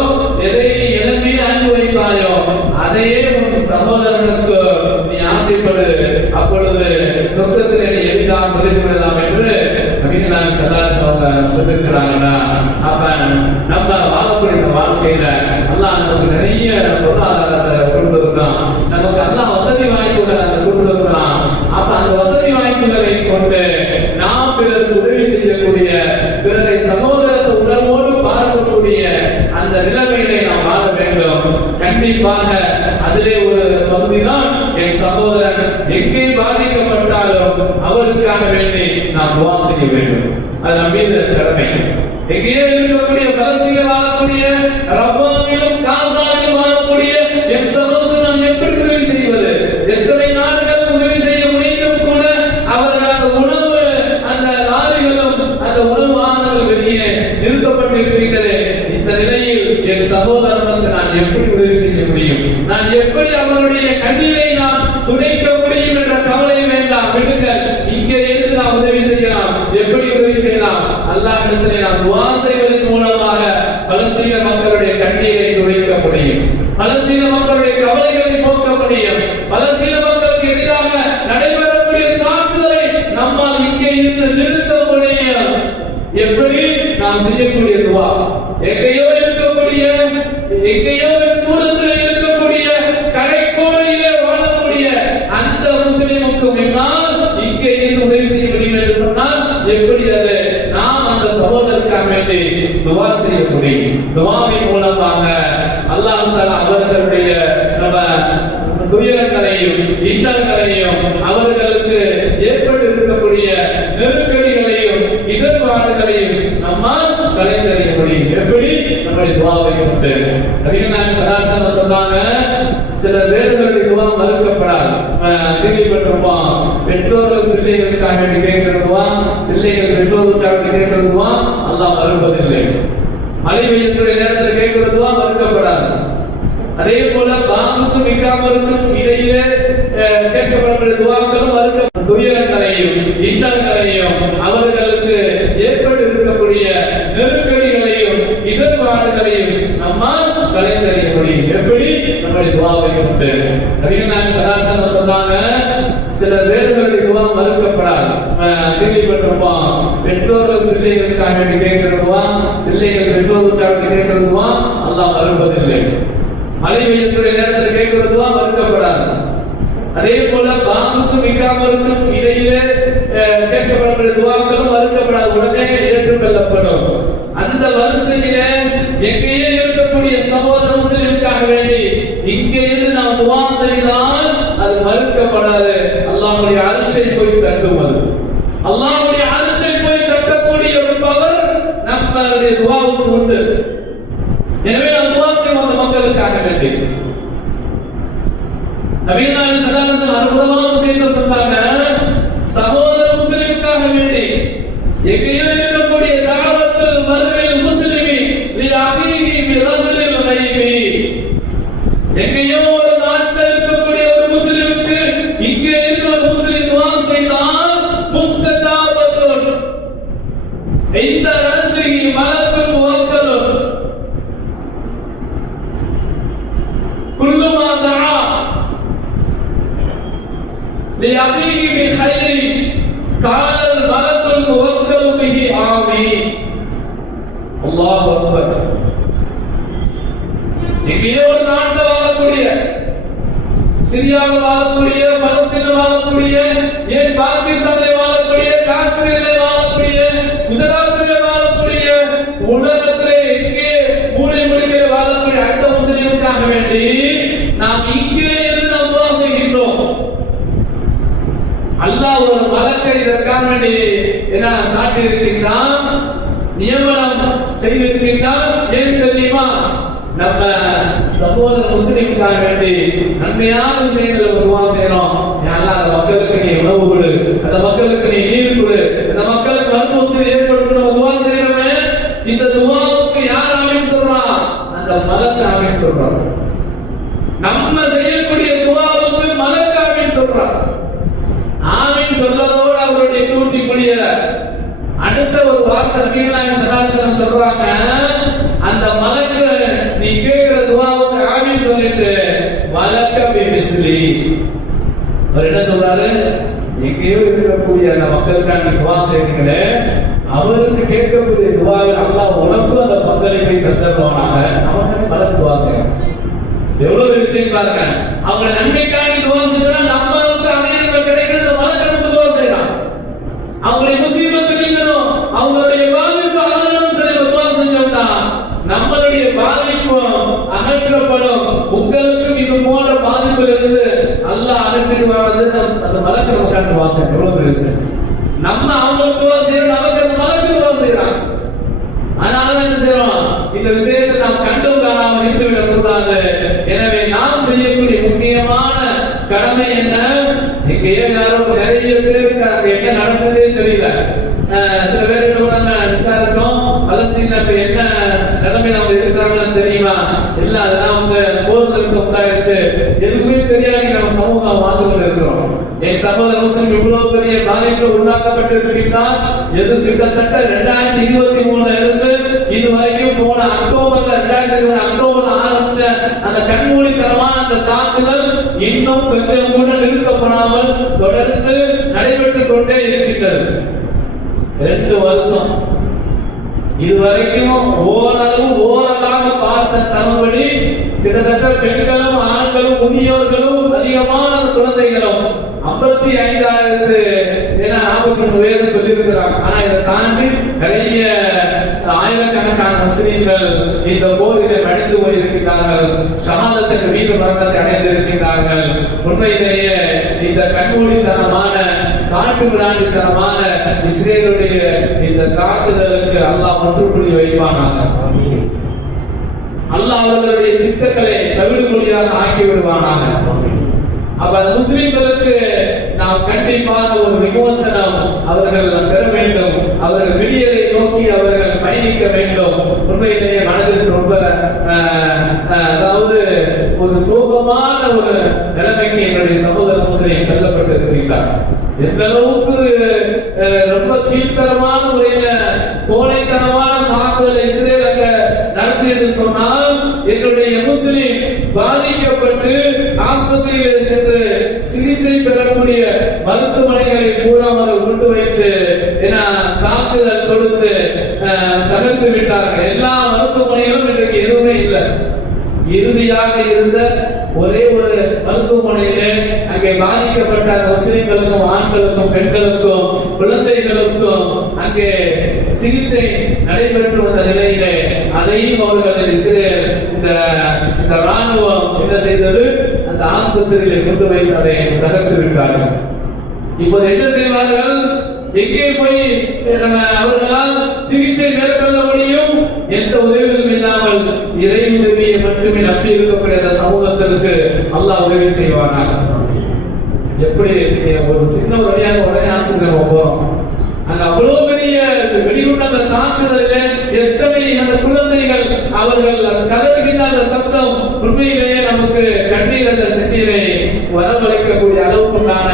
எதை நீ எதன் மீது அன்பு வைப்பாயோ, அதையே உன் சகோதரனுக்கு நீ ஆசைப்படு, அப்பொழுது சொர்க்கத்தில் நீ எளிதாக நுழைந்து விடலாம் என்று நபிகள் ஸல்லல்லாஹு அலைஹி சொல்லியிருக்கிறாங்கன்னா, அப்ப நம்ம வாழக்கூடிய வாழ்க்கையில அல்லாஹ் நமக்கு நிறைய பொருளாதாரத்தை கொடுத்திருக்கான், நமக்கு அல்லாஹ் வசதி வாய்ப்புகளை கொடுத்திருக்கிறான். அப்ப அந்த வசதி வாய்ப்புகளை கொண்டு நாம் பிறருக்கு உதவி செய்யக்கூடிய, பிறரை சகோதரத்தை உணர்வோடு பார்க்கக்கூடிய அந்த நிலைமையிலே நாம் வாழ வேண்டும். கண்டிப்பாக அதிலே ஒரு பகுதிதான் என் சகோதரன் எங்கே பாதிக்கப்பட்டாலும் அவருக்காக வேண்டி நாம் துஆ செய்ய வேண்டும். அது நம் மீது கடமை. எங்கேயோ இருக்கக்கூடிய பலஸ்தீனில் வாழக்கூடிய, ரப்பாவிலும் காசாவிலும் வாழக்கூடிய என் சகோதரன் நான் எப்படி உதவி செய்வது? எத்தனை நாடுகள் உதவி செய்ய முடிந்தும் கூட அவர்கள் அந்த உணவு, அந்த லாரிகளும் அந்த உணவு வாகனங்கள் வெளியே நிறுத்தப்பட்டிருக்கிறது. இந்த நிலையில் என் சகோதரனுக்கு நான் எப்படி உதவி செய்ய முடியும்? நான் எப்படி அவருடைய கண்ணீரை நான் துடைக்க முடியும் என்ற கவலை வேண்டாம், விடுங்கள். இங்கே இருந்து நாம் உதவி செய்யலாம். எப்படி உதவி செய்யலாம்? அல்லாஹ்விடத்திலே நாம் துஆ செய்வதன் மூலமாக பலஸ்தீன மக்களுடைய கண்ணீரை துடைக்க முடியும், பலஸ்தீன மக்களுடைய கவலைகளை போக்க முடியும், பலஸ்தீன மக்களுக்கு எதிராக நடைபெறக்கூடிய தாக்குதலை நம்மால் இங்கே இருந்து நிறுத்த முடியும். எப்படி? நாம் செய்யக்கூடிய துஆ. எங்கேயோ இருக்கக்கூடிய, எங்கேயோ தூரத்தில் இருக்கக்கூடிய, கடைக்கோடியிலே வாழக்கூடிய அந்த முஸ்லிமுக்கு முன்னால் இங்கே இருந்து உதவி செய்ய முடியும் என்று சொன்னால் எப்படி அது? நாம் அந்த சகோதரருக்காக வேண்டி துஆ செய்ய முடியும். துஆவின் மூலமாக அல்லாஹ் தஆலா அவர்களுடைய நம்ம துயரங்களையும் இன்னல்களையும் அவர்களுக்கு ஏற்பட்டு இருக்கக்கூடிய நெருக்கடிகளையும் இடர்பாடுகளையும் நம்மால் கலைந்தறிய முடியும். எப்படி? நம்முடைய துஆவை கொண்டு. நபிகள் நாயகம் ஸல்லல்லாஹு அலைஹி வஸல்லம் சொன்னாங்க, சில பேர்களுடைய துஆ மறுக்கப்படாது. கேள்விப்பட்டிருப்போம், பெற்றோர்கள் பிள்ளைகளுக்காக வேண்டி கேட்கிற துஆ, பிள்ளைகள் பெற்றோர்களுக்காக வேண்டி கேட்கிற துஆ அல்லாஹ் மறுப்பதில்லை. மழை பெய்யக்கூடிய நேரத்தில் கேட்கிற துஆ மறுக்கப்படாது. அதே போல பாங்குக்கும் இக்காமலுக்கும் இடையிலே கேட்கப்படக்கூடிய துஆக்களும் மறுக்க. துயரங்களையும் இன்னல்களையும் அவர்களுக்கு ஏற்பட்டு இருக்கக்கூடிய நெருக்கடிகளையும் இடர்பாடுகளையும் நம்மால் கலைந்தறிய முடியும். எப்படி? நம்முடைய துஆவை கொண்டு. நபிகள் நாயகம் ஸல்லல்லாஹு அலைஹி வஸல்லம் சொன்னாங்க, சில பேர்களுடைய துஆ மறுக்கப்படாது. கேள்விப்பட்டிருப்போம், பெற்றோர்கள் பிள்ளைகளுக்காக வேண்டி கேட்கிற துஆ, பிள்ளைகள் பெற்றோர்களுக்காக வேண்டி கேட்கிற துஆ அல்லாஹ் மறுப்பதில்லை. மழை பெய்யக்கூடிய நேரத்தில் கேட்கிற துஆ மறுக்கப்படாது. அதே போல பாங்குக்கும் இக்காமலுக்கும் இடையிலே கேட்கப்படக்கூடிய துஆக்களும் மறுக்கப்படாது, உடனே ஏற்றுக்கொள்ளப்படும். அந்த வரிசையிலே எங்கேயே இருக்கக்கூடிய சகோதர முஸ்லிமுக்காக வேண்டி இங்கே இருந்து நாம் துஆ செய்தால் அது மறுக்கப்படாது. அல்லாஹ்வுடைய அர்ஷை போய் தட்டும். அது அல்லாஹ்வுடைய அர்ஷை போய் தட்டக்கூடிய ஒரு பவர் நம்மளுடைய துஆவுக்கு உண்டு. எனவே நாம் துஆ செய்வோம் அந்த மக்களுக்காக வேண்டி. நபிகள் நாயகம் ஸல்லல்லாஹு அலைஹி வஸல்லம் அற்புதமான விஷயத்தை சொன்னாங்க, சகோதர முஸ்லிமுக்காக வேண்டி எங்கேயோ இருக்கக்கூடிய தாவத்துல் மர்இல் முஸ்லிமி லி அஹீஹி பி ரஜுலில் கைபி. எங்கேயோ ஒரு நாட்டில் இருக்கக்கூடிய ஒரு முஸ்லிமுக்கு இங்கே இருக்க ஒரு முஸ்லிம் துஆ செய்தால் முஸ்தஜாபத்துன் இந்த ரஸிஹி மலக்குல் முவக்கலுன் குல்லுமா தஆ لأخيه بخير قال الملك الموكل به آمين. الله أكبر. எங்கேயோ ஒரு நாட்டில் வாழக்கூடிய, சிரியாவில் வாழக்கூடிய, பலஸ்தீனில் வாழக்கூடிய, ஏன் பாகிஸ்தானில் வாழக்கூடிய, காஷ்மீரில் வாழக்கூடிய, குஜராத்தில் வாழக்கூடிய, உலகத்திலே எங்கே மூலை முடுக்கில் வாழக்கூடிய அந்த முஸ்லிமுக்காக வேண்டி நாம் இங்கே இருந்து நாம் துஆ செய்கின்றோம். அல்லாஹ் ஒரு மலக்கை இதற்காக வேண்டி என்ன சாட்டி இருக்கின்றான், நியமனம் செய்திருக்கின்றான். ஏன் தெரியுமா? நம்ம சகோதர முஸ்லிமுக்காக வேண்டி நன்மையான விஷயங்களை துவா செய்யறோம். அந்த மக்களுக்கு நீ உணவு கொடு, அந்த மக்களுக்கு நீ நீர் கொடு, அந்த மக்களுக்கு மருத்துவ ஏற்படுத்த துவா செய்யறோமே, இந்த துவாவுக்கு யார் ஆமீன் சொல்றான்? அந்த மலக்கு ஆமீன் சொல்றான். நம்ம செய்யக்கூடிய துவாவுக்கு மலக்கு ஆமீன் சொல்றான். ஆமீன் சொல்லதோடு அவருடைய கூட்டி புளிய அடுத்த ஒரு வார்த்தை நபிகளாக ஸல்லல்லாஹு சொல்றாங்க, அந்த மலக்கு நீ கேட்கிற துவாவுக்கு ஆமீன் சொல்லிட்டு மலக்க பிமிஸ்லி. அவர் என்ன சொல்றாரு? எங்கேயோ இருக்கக்கூடிய அந்த மக்களுக்கான துவா செய்றீங்களே, அவருக்கு கேட்கக்கூடிய துவாவை அல்லாஹ் உனக்கு அந்த பங்களிப்பை தந்தருவானாக. நமக்கு மலக்கு துவா செய்யணும். எவ்வளவு விஷயம் பாருங்க. அவங்க நன்மைக்காக துவா செய்யறா, நம்மளுக்கு அதே கிடைக்கிறது. மலக்கு துவா செய்யலாம். அவங்களுடைய முசீபத் நீங்கணும், அவங்களுடைய பாதிப்பு அகற்றணும். சரி, துவா செஞ்சோம்னா நம்மளுடைய பாதிப்பும் அகற்றப்படும். உங்களுக்கும் இது போன்ற பாதிப்புகள் இருந்து அல்லாஹ் அகற்றிடுவாங்க. அந்த மலக்கு நமக்கான துவா செய்யணும். எவ்வளவு விஷயம். நம்ம அவங்களுக்கு துவா செய்யறோம், நமக்கு அந்த மலக்கு துவா செய்யறாங்க. அதனால என்ன செய்யறோம்? இந்த விஷயத்தை நாம் கண்டு காணாமல் இருந்துவிடக் கூடாது. எனவே நாம் செய்யக்கூடிய முக்கியமான கடமை என்ன? இங்க ஏன் நிறைய பேருக்கு அங்க என்ன நடந்ததே தெரியல. சில பேருக்கு விசாரிச்சோம், பலஸ்தீன்ல இப்ப என்ன நிலைமையில அவங்க இருக்கிறாங்கன்னு தெரியுமா? இல்ல, அதெல்லாம் அவங்க போர் நிறுத்தம் உண்டாயிடுச்சு, எதுவுமே தெரியாது. நம்ம சமூகம் வாழ்ந்து கொண்டு இருக்கிறோம். என் சகோதர முஸ்லிம் இவ்வளவு பெரிய பாதிப்பு உண்டாக்கப்பட்டு இருக்கின்றார். எது கிட்டத்தட்ட 2023 இருந்து இதுவரைக்கும் போன அக்டோபர்ல 2020 அக்டோபர் ஆரம்பிச்ச அந்த கண்மூடித்தனமான அந்த தாக்குதல் இன்னும் கொஞ்சம் கூட நிறுத்தப்படாமல் தொடர்ந்து நடைபெற்றுக் கொண்டே இருக்கின்றது. 2 வருஷம் இதுவரைக்கும் ஓரளவு பார்த்த தகவலி கிட்டத்தட்ட பெண்களும் ஆண்களும் முதியோர்களும் அதிகமான குழந்தைகளும் 55,000 பேர் சொல்லி இருக்கிறாங்க. ஆனா இதை தாண்டி நிறைய ஆயிரக்கணக்கான முஸ்லிம்கள் இந்த போரிலே மடிந்து போயிருக்கிறார்கள். ஷஹாதத்துக்கு வீர மரணத்தை அடைந்திருக்கிறார்கள். உண்மையிலேயே இந்த கண்மூடித்தனமான காட்டு மிராண்டித்தனமான இஸ்ரேலுடைய இந்த தாக்குதலுக்கு அல்லாஹ் முற்றுப்புள்ளி வைப்பானாக. அல்லாஹ் அவர்களுடைய திட்டங்களை தவிடுபொடியாக ஆக்கி விடுவானாக. அப்ப முஸ்லிம்களுக்கு நாம் கண்டிப்பாக ஒரு விமோசனம் அவர்கள் பெற வேண்டும். அவர்கள் விடியலை நோக்கி அவர்கள் பயணிக்க வேண்டும். உண்மையிலேயே மனதிற்கு ரொம்ப அதாவது ஒரு சோகமான ஒரு நிலைமைக்கு என்னுடைய சகோதர முஸ்லிம் தள்ளப்பட்டு இருக்கிறார். எந்த அளவுக்கு ரொம்ப கீழ்த்தரமான முறையில கோழைத்தனமான தாக்குதலை இஸ்ரேல் அங்க நடத்தி என்று சொன்னால், என்னுடைய முஸ்லிம் பாதிக்கப்பட்டு ஆஸ்பத்திரியில் சென்று சிகிச்சை பெறக்கூடிய மருத்துவமனைகளை கூறாமல் கொண்டு வைத்து தாக்குதல் கொடுத்து தகர்த்து விட்டார்கள். எல்லா மருத்துவமனைகளும் இன்றைக்கு எதுவுமே இல்லை. இறுதியாக இருந்த ஒரே ஒரு மருத்துவமனையிலே அங்கே பாதிக்கப்பட்ட முஸ்லிம்களுக்கும் ஆண்களுக்கும் பெண்களுக்கும் குழந்தைகளுக்கும் அங்கே சிகிச்சை நடைபெற்று வந்த நிலையிலே அதையும் அவர்கள் இஸ்ரேல் இந்த ராணுவம் என்ன செய்தது? அந்த ஆஸ்பத்திரியிலே கொண்டு வைத்து அதை தகர்த்து விட்டார்கள். இப்போது என்ன செய்வார்கள்? எங்கே போய் அவர்களால் சிகிச்சை மேற்கொள்ள முடியும்? எந்த உதவியும் இல்லாமல் இறை உதவியை மட்டுமே நம்பி இருக்கக்கூடிய அந்த சமூகத்திற்கு அல்லாஹ் உதவி செய்வானாக. எப்படி ஒரு சின்ன வழியாக உடனே ஆசிரியர் போறோம், அங்க அவ்வளவு பெரிய வெடிகுண்ட அந்த தாக்குதலில் எத்தனை அந்த குழந்தைகள் அவர்கள் கதறுகின்ற அந்த சப்தம் உண்மையிலேயே நமக்கு கண்ணீர் அந்த சென்னியை வரவழைக்கக்கூடிய அளவுக்குண்டான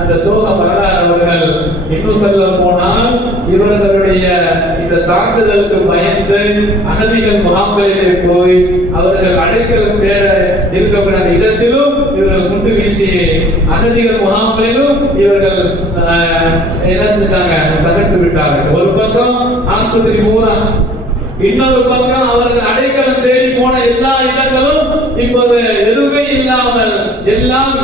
அந்த சோக வரலாறு. அவர்கள் இன்னும் சொல்ல போனால் இவர்களுடைய இந்த தாக்குதலுக்கு பயந்து அகதிகள் முகாம்களிலே போய் அவர்கள் அடைக்கலம் தேட இருக்கக்கூடிய அந்த இடத்திலும் இவர்கள் குண்டு வீசி அகதிகள் முகாம்களிலும் இவர்கள் என்ன செஞ்சாங்க? தகர்த்து விட்டார்கள். ஒரு பக்கம் ஆஸ்பத்திரி போனா, இன்னொரு பக்கம் அவர்கள் அடைக்கலம் தேடி போன எல்லா இடங்களும் இப்போது எதுவுமே இல்லாமல் எல்லாம்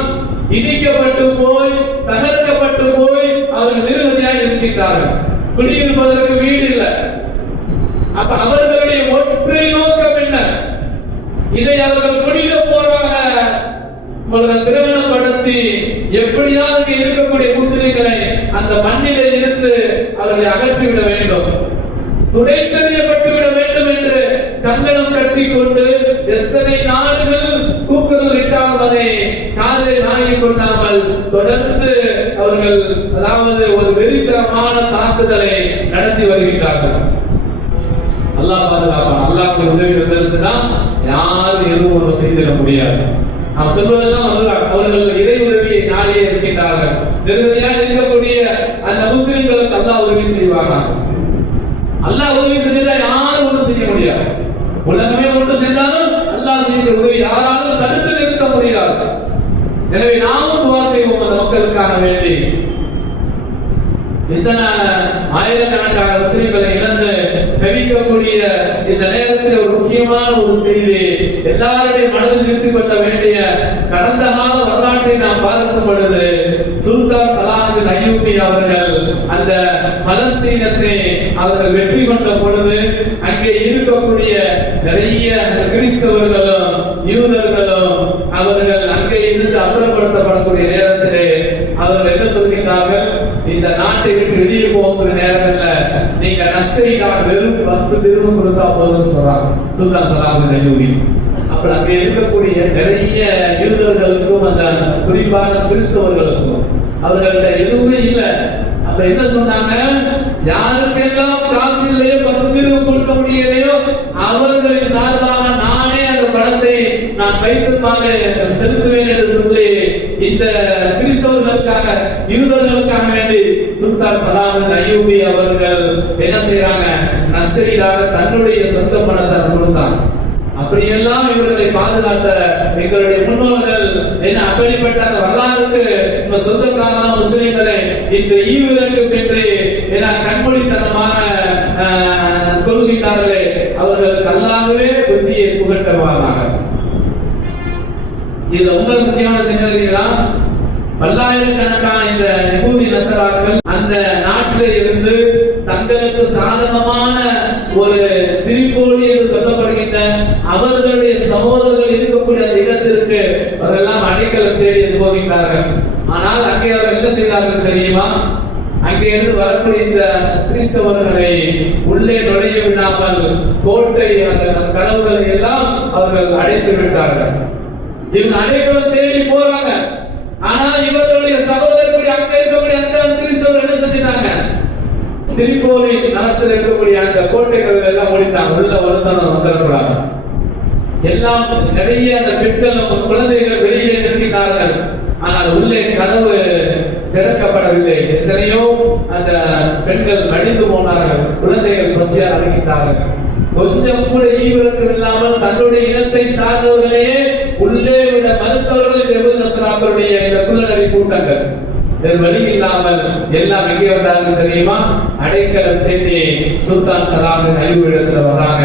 இடிக்கப்பட்டு போய் தகர்க்கப்பட்டு போய் அவர்கள் நிர்கதியாக இருக்கின்றார்கள். குடியிருப்பதற்கு வீடு இல்லை. அப்ப அவர்களுடைய ஒற்றை நோக்கம் என்ன? இதை அவர்கள் குடிய போராக திருமணப்படுத்தி எப்படியாவது இருக்கக்கூடிய முஸ்லிம்களை அந்த மண்ணிலே இருந்து அவர்களை அகற்றிவிட வேண்டும், துடைத்தெறியப்பட்டு விட வேண்டும் என்று கங்கணம் கட்டிக் கொண்டு எத்தனை நாடுகள் கூக்குரல் இட்டாலும் அதை காதில் வாங்கிக் கொள்ளாமல் தொடர்ந்து அவர்கள் அதாவது ஒரு வெறித்தனமான தாக்குதலை நடத்தி வருகின்றார்கள். அல்லாஹ் பாதுகாப்பான். அல்லாஹ்வுடைய உதவி வந்துருச்சுன்னா யாரும் எதுவும் ஒரு செய்திட முடியாது. நாம் சொல்வதெல்லாம் அதுதான். அவர்கள் இறை உதவியை நாடியே இருக்கின்றார்கள். நிர்கதியாக இருக்கக்கூடிய அந்த முஸ்லிம்களுக்கு அல்லாஹ் உதவி செய்வாங்க. அல்லாஹ் உதவி செஞ்சா யாரும் ஒன்றும் செய்ய முடியாது. உலகமே ஒன்று சென்றாலும் அல்லாஹ் செய்கிற உதவி யாராலும் தடுத்து நிறுத்த முடியாது. எனவே நாமும் துஆ செய்வோம் அந்த மக்களுக்காக வேண்டி. இத்தனை ஆயிரக்கணக்கான முஸ்லிம்களை இழந்து தவிக்கக்கூடிய இந்த நேரத்தில் ஒரு முக்கியமான ஒரு செய்தி எல்லாருடைய மனதில் நிறுத்திக் கொள்ள வேண்டிய கடந்த கால வரலாற்றை நாம் பார்க்கும் பொழுது சுல்தான் சலாஹுதீன் அய்யூபி அவர்கள் அந்த பலஸ்தீனத்தை அவர்கள் வெற்றி கொண்ட பொழுது அங்கே இருக்கக்கூடிய நிறைய கிறிஸ்தவர்களும் யூதர்களும் அவர்கள் அங்கே இருந்து அப்புறப்படுத்தப்படக்கூடிய நேரத்திலே அவர்கள் என்ன சொல்கின்றார்கள், இந்த நாட்டை விட்டு வெளியே போகிற நேரத்தில் நீங்க நஷ்டைக்காக வெறும் 10 திர்ஹம் கொடுத்தா போதும்னு சொல்றாங்க சுல்தான் சலாஹுதீன் அய்யூபி. அப்ப அங்கே இருக்கக்கூடிய நிறைய யூதர்களுக்கும் அந்த குறிப்பாக கிறிஸ்தவர்களுக்கும் அவர்கள்ட்ட எதுவுமே இல்லை. அப்ப என்ன சொன்னாங்க, யாருக்கெல்லாம் காசு இல்லையோ 10 திர்ஹம் கொடுக்க முடியலையோ அவர்களின் சார்பாக நானே அந்த பணத்தை நான் வைத்திருப்பாங்க செலுத்துவேன் என்று சொல்லி இந்த கிறிஸ்தவர்களுக்காக யூதர்களுக்காக வேண்டி சுல்தான் சலாஹுதீன் அய்யூபி அவர்கள் என்ன செய்யறாங்க, நஷ்டஈடாக தன்னுடைய சொந்த பணத்தை கொடுத்தாங்க. அப்படியெல்லாம் இவர்களை பாதுகாத்த எங்களுடைய முன்னோர்கள் என்ன அப்படிப்பட்ட அந்த வரலாறுக்கு நம்ம சொந்தக்காரலாம் முஸ்லிம்களை இந்த ஈவிரக்கு பெற்று என கண்மொழித்தனமாக கொள்கின்றார்களே அவர்கள் அல்லாஹ்வே புத்தியை புகட்டவானாக. இதுல உங்களுக்கு முக்கியமான செய்திகளா, பல்லாயிரக்கணக்கான இந்த யகூதி நசராக்கள் அந்த நாட்டில் இருந்து தங்களுக்கு சாதகமான ஒரு திரிபோலி என்று சொல்லப்படுகின்ற அவர்களுடைய சகோதரர்கள் இருக்கக்கூடிய அந்த இடத்திற்கு அவரெல்லாம் அடைக்கலம் தேடி போகின்றார்கள். ஆனால் அங்கே அவர்கள் என்ன செய்தார்கள் தெரியுமா, அங்கே இருந்து வரக்கூடிய இந்த கிறிஸ்தவர்களை உள்ளே நுழைய விடாமல் கோட்டை அந்த கதவுகளை எல்லாம் அவர்கள் அடைத்து விட்டார்கள். இவங்க அடைக்கலம் தேடி போறாங்க. ஆனா இவர்களுடைய சகோதரர்களுடைய அங்கே இருக்கக்கூடிய அந்த கிறிஸ்தவர்கள் என்ன செஞ்சாங்க, திரிபோலி நகரத்தில் இருக்கக்கூடிய அந்த கோட்டைகள் எல்லாம் முடித்தாங்க. உள்ள ஒருத்தனம் வந்துடக்கூடாது. எல்லாம் நிறைய அந்த பெண்களும் குழந்தைகள் வெளியே நிற்கிறார்கள். ஆனால் உள்ளே கதவு திறக்கப்படவில்லை. எத்தனையோ அந்த பெண்கள் மடிந்து போனார்கள், குழந்தைகள் பசியால் அழைக்கிறார்கள். கொஞ்சம் கூட ஈவிரக்கம் இல்லாமல் தன்னுடைய இனத்தை சார்ந்தவர்களையே உள்ளே விட மறுத்தவர்கள் நசராக்களுடைய இந்த குள்ளநரி கூட்டங்கள் வழி இல்லாமல் எல்லாம் எங்கே வந்தார்கள் தெரியுமா, அடைக்கலம் தேடி சுல்தான் சலாஹுதீன் அய்யூபி இடத்துல வர்றாங்க.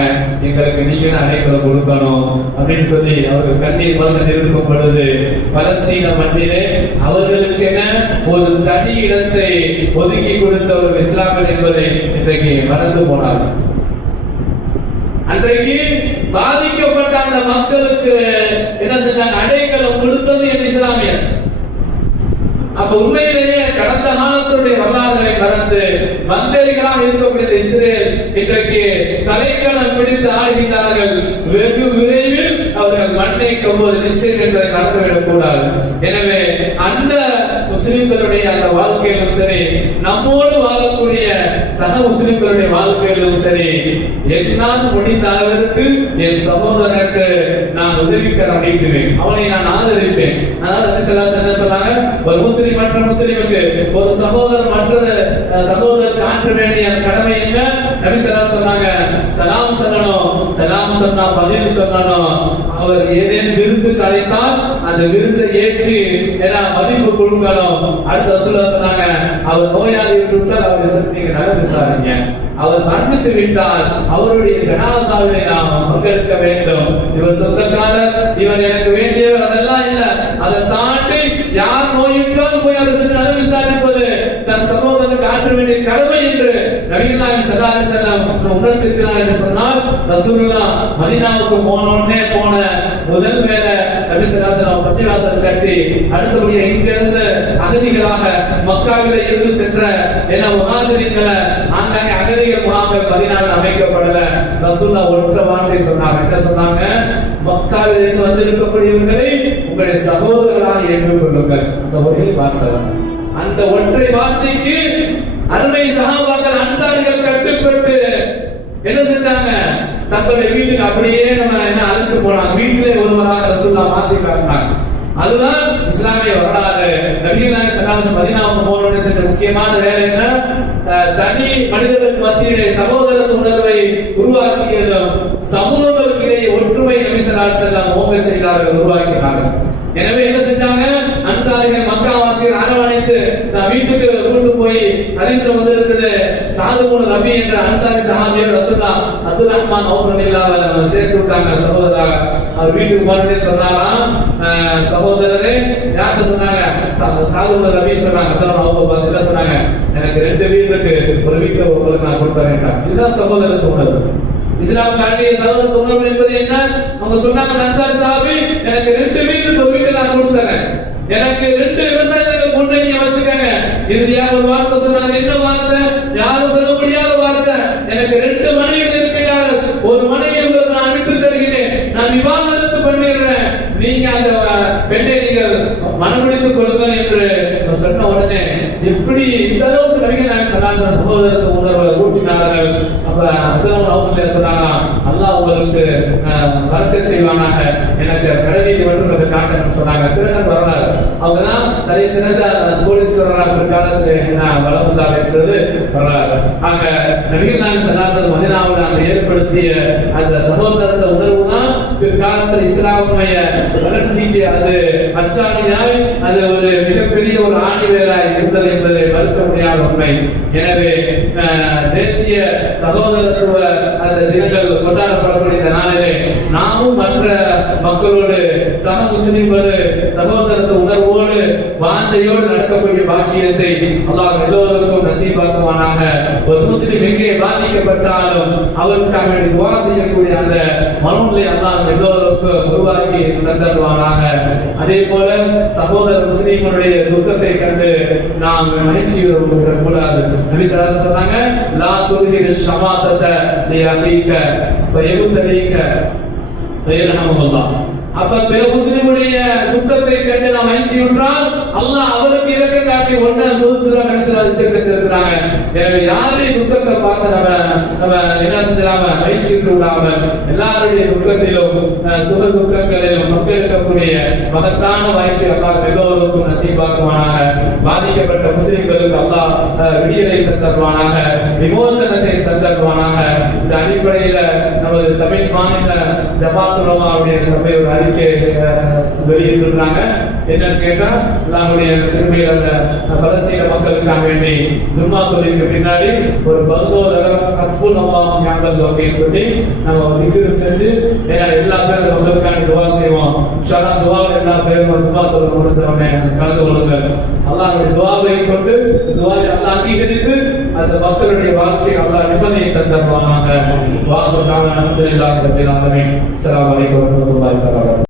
எங்களுக்கு நீங்க அடைக்கலம் கொடுக்கணும் அப்படின்னு சொல்லி அவர்கள் கண்ணீர் மல்க இருக்கும் பொழுது பலஸ்தீன மண்ணிலே அவர்களுக்கு என ஒரு தனி இடத்தை ஒதுக்கி கொடுத்தவர்கள் இஸ்லாமியர் என்பதை இன்றைக்கு மறந்து போனார்கள். அன்றைக்கு பாதிக்கப்பட்ட அந்த மக்களுக்கு என்ன செஞ்சாங்க, அடைக்கலம் கொடுத்தது என் இஸ்லாமியர். அப்ப உண்மையிலேயே கடந்த காலத்துடைய வரலாறுகளை மறந்து மந்திரிகளாக இருக்கக்கூடிய இஸ்ரேல் இன்றைக்கு தலைக்கணம் பிடித்து ஆளுகின்றார்கள். வெகு விரைவில் அவர்கள் மண்ணை கவ்வது நிச்சயம் என்பதை மறந்துவிடக் கூடாது. எனவே அந்த முஸ்லிம்களுடைய அந்த வாழ்க்கையிலும் சரி, நம்மோடு வாழக்கூடிய சக முஸ்லிம்களுடைய வாழ்க்கையிலும் சரி, என்னால் முடிந்த அளவிற்கு என் சகோதரனுக்கு நான் உதவிக்கரம் நீட்டுவேன், அவனை நான் ஆதரிப்பேன். அதாவது என்ன சொன்னாங்க, ஒரு முஸ்லிம் மற்ற முஸ்லிமுக்கு, ஒரு சகோதரர் மற்ற சகோதரருக்கு ஆற்ற வேண்டிய கடமை என்ன, நபி ஸல்லல்லாஹு அலைஹி சொன்னாங்க, சலாம் சொல்லணும், சலாம் சொன்னா பதில் சொல்லணும். அவர் ஏதேனும் விருந்து அழைத்தால் அந்த விருந்தை ஏற்று மதிப்பு கொடுக்கணும். அடுத்த ரசூலுல்லாஹ் சொன்னாங்க, அவர் நோயாளி விட்டால் அவரை நீங்க நலம் விசாரிங்க, அவர் மரணித்து விட்டால் அவருடைய ஜனாசாவை நாம் பங்கெடுக்க வேண்டும். இவர் சொந்தக்காரர், இவர் எனக்கு வேண்டியவர், அதெல்லாம் இல்ல. அதை தாண்டி யார் நோயுற்றாலும் போய் அதை நலம் விசாரிப்பது, தன் சகோதரனுக்கு அவர்களுக்கு ஆற்ற வேண்டிய கடமை என்று நபிகள் நாயகம் ஸல்லல்லாஹு அலைஹி வஸல்லம் உணர்த்திருக்கிறார் என்று சொன்னால், ரசூலுல்லாஹ் மதீனாவுக்கு போன முதல் வேலை நபி ஸல்லல்லாஹு அலைஹி வஸல்லம் பள்ளிவாசல் கட்டி அடுத்தபடியாக இங்கிருந்து அகதிகளாக மக்காவிலே இருந்து சென்ற முஹாஜிர்களை ஆங்காங்கே அகதிகள் முகாம்கள் மதீனாவில் அமைக்கப்படல. ரசூலுல்லாஹ் ஒற்றை வார்த்தை சொன்னாங்க. என்ன சொன்னாங்க? மக்காவில் இருந்து வந்து இருக்கக்கூடியவர்களை உங்களுடைய சகோதரர்களாக ஏற்றுக்கொள்ளுங்கள். அந்த ஒரே வார்த்தை, அந்த ஒற்றை வார்த்தைக்கு அருமை சஹாபாக்கள் அன்சாரிகள் கட்டுப்பட்டு என்ன செஞ்சாங்க? தங்களுடைய வீட்டுக்கு அப்படியே நம்ம அழைச்சு போனாங்க. வீட்டிலே ஒருவராக ரசூலுல்லாஹ் மாத்தி காட்டினாங்க. அதுதான் இஸ்லாமிய வரலாறு. நபிகள் நாயகம் ஸல்லல்லாஹு அலைஹி வஸல்லம் மதீனாவுக்கு போனோட சென்ற முக்கியமான வேலை என்ன? தனி மனிதர்களுக்கு மத்தியிலே சகோதர உணர்வை உருவாக்கியதும் சமூகத்திலேயே ஒற்றுமை நபி ஸல்லல்லாஹு அலைஹி வஸல்லம் ஓங்க செய்தார்கள், உருவாக்கினார்கள். எனவே என்ன செஞ்சாங்க? அன்சாரிகள் மக்காவாசிகள் அரவணைத்து வீட்டுக்கு கொண்டு போய் ஹதீஸ்ல வந்து இருக்குது, சாது இப்னு ரபி என்ற அன்சாரி சஹாபியை ரசூலுல்லாஹ் அப்துல் ரஹ்மான் அவர்கள் சேர்த்து விட்டாங்க சகோதரராக. அவர் வீட்டுக்கு போனே சொன்னாராம், சகோதரரே யார்கிட்ட சொன்னாங்க? சாது இப்னு ரபி சொன்னாங்க. அவங்க பார்த்து சொன்னாங்க, எனக்கு 2 வீடு இருக்கு, ஒரு வீட்டை உங்களுக்கு நான் கொடுத்தேன். இதுதான் சகோதரத்துவ உணர்வு. இஸ்லாம் காட்டிய சகோதரத்துவ உணர்வு என்பது என்ன? அவங்க சொன்னாங்க, அன்சாரி சஹாபி எனக்கு 2 வீட்டுக்கு ஒரு வீட்டை நான் கொடுத்தேன், எனக்கு 2 விவசாயிகள் கொண்டு நீங்க வச்சுக்கங்க. இறுதியாக ஒரு வார்த்தை சொன்னாங்க. என்ன வார்த்தை? யாரும் சொல்ல முடியாத வார்த்தை. எனக்கு 2 மனைவிகள் இருக்கிறார்கள், ஒரு மனைவி உங்களுக்கு நான் விட்டு தருகிறேன், நான் விவாகரத்து பண்ணிடுறேன், நீங்க அந்த பெண்ணை நீங்கள் மனமுடித்துக் கொள்ளுங்கள் என்று சொன்ன உடனே எப்படி இந்த அளவுக்கு நபிகள் நாயகம் ஸல்லல்லாஹு அலைஹி வஸல்லம் சகோதரத்துவ உணர்வை ஊட்டினார்கள். அப்ப அப்துல் அவங்க சொன்னாங்க, அல்லாஹ் உங்களுக்கு பரக்கத் செய்வானாக, எனக்கு கடவுளை மட்டும் காட்டணும்னு சொன்னாங்க. பிறகு வரலாறு அவங்கதான் தலை சிறந்த கோடீஸ்வரராக பிற்காலத்தில் வளம் வந்தார் என்பது வரலாறு. ஆக நபிகள் நாயகம் ஸல்லல்லாஹு அலைஹி வஸல்லம் மதீனாவில் அந்த ஏற்படுத்திய அந்த சகோதரத்துவ உணர்வு தான் பிற்காலத்தில் இஸ்லாமிய வளர்ச்சிக்கு அது அச்சாணியாய் அது ஒரு மிகப்பெரிய ஒரு ஆணி வேலாய் இருந்தது என்பதை மறுக்க முடியாத உண்மை. எனவே தேசிய சகோதரத்துவ அந்த தினங்கள் கொண்டாடப்படக்கூடிய இந்த நாளிலே நாமும் மற்ற மக்களோடு சக முஸ்லிம்களோடு சகோதரத்துவ உணர்வோடு வாஞ்சையோடு நடக்கக்கூடிய பாக்கியத்தை அல்லாஹ் எல்லோருக்கும் நசீபாக்குவானாக. ஒரு முஸ்லிம் எங்கே பாதிக்கப்பட்டாலும் அவருக்காக துஆ செய்யக்கூடிய அந்த மனநிலை அல்லாஹ் எல்லோருக்கும் உருவாக்கி தந்தருவானாக. அதே போல சகோதர முஸ்லிம்களுடைய துக்கத்தை கண்டு நாம் மகிழ்ச்சி கூடாது. நபி ஸல்லல்லாஹு அலைஹி வஸல்லம் சொன்னாங்க, லா துல்ஹிரு ஷமாத்தத லியஃபீக வயகுதலீக வயர்ஹமுல்லாஹ். அப்ப பிற முஸ்லிமுடைய துக்கத்தை கண்டு நாம் மகிழ்ச்சியுற்றால் அல்லாஹ் அவருக்கு இரக்கம் காட்டி ஒன்றை சுதந்திரம் இருக்கிறாங்க. எனவே யாருடைய துக்கத்தை பார்த்து நம்ம என்ன செஞ்சாம மகிழ்ச்சியுற்று விடாமல் எல்லாருடைய துக்கத்திலும் சுக துக்கங்களிலும் பங்கெடுக்கக்கூடிய மகத்தான வாய்ப்பை அல்லாஹ் எல்லோருக்கும் நசீபாக்குவானாக. பாதிக்கப்பட்ட முஸ்லிம்களுக்கு அல்லாஹ் விடியலை தந்தருவானாக, விமோசனத்தை தந்தருவானாக. இந்த அடிப்படையில நமது தமிழ் மாநில ஜமாத் உலமாவுடைய சபை ஒரு அறிக்கை வெளியிட்டிருக்கிறாங்க. என்னன்னு கேட்டா, நம்முடைய திரும்பிய அந்த பலஸ்தீன மக்களுக்காக வேண்டி ஜும்மா தொழுகைக்கு பின்னாடி ஒரு 11 ஹஸ்புல் அல்லாஹ் நிஅமல் வக்கீல் சொல்லி நம்ம திக்ர் செஞ்சு எல்லா பேரும் மக்களுக்காக துஆ செய்வோம். இன்ஷா அல்லாஹ் துஆ எல்லா பேரும் ஜும்மா தொழுகை முடிச்சவனே கலந்து கொள்ளுங்கள். அல்லாஹ்வுடைய துஆவை கொண்டு துஆவை அல்லாஹ் அங்கீகரித்து அந்த மக்களுடைய வாழ்க்கை அல்லாஹ் நிம்மதியை தந்தருவானாக. வாஹு தஆலா அல்ஹம்துலில்லாஹி ரப்பில் ஆலமீன். அஸ்ஸலாமு அலைக்கும் வரஹ்மத்துல்லாஹி வபரகாத்துஹு.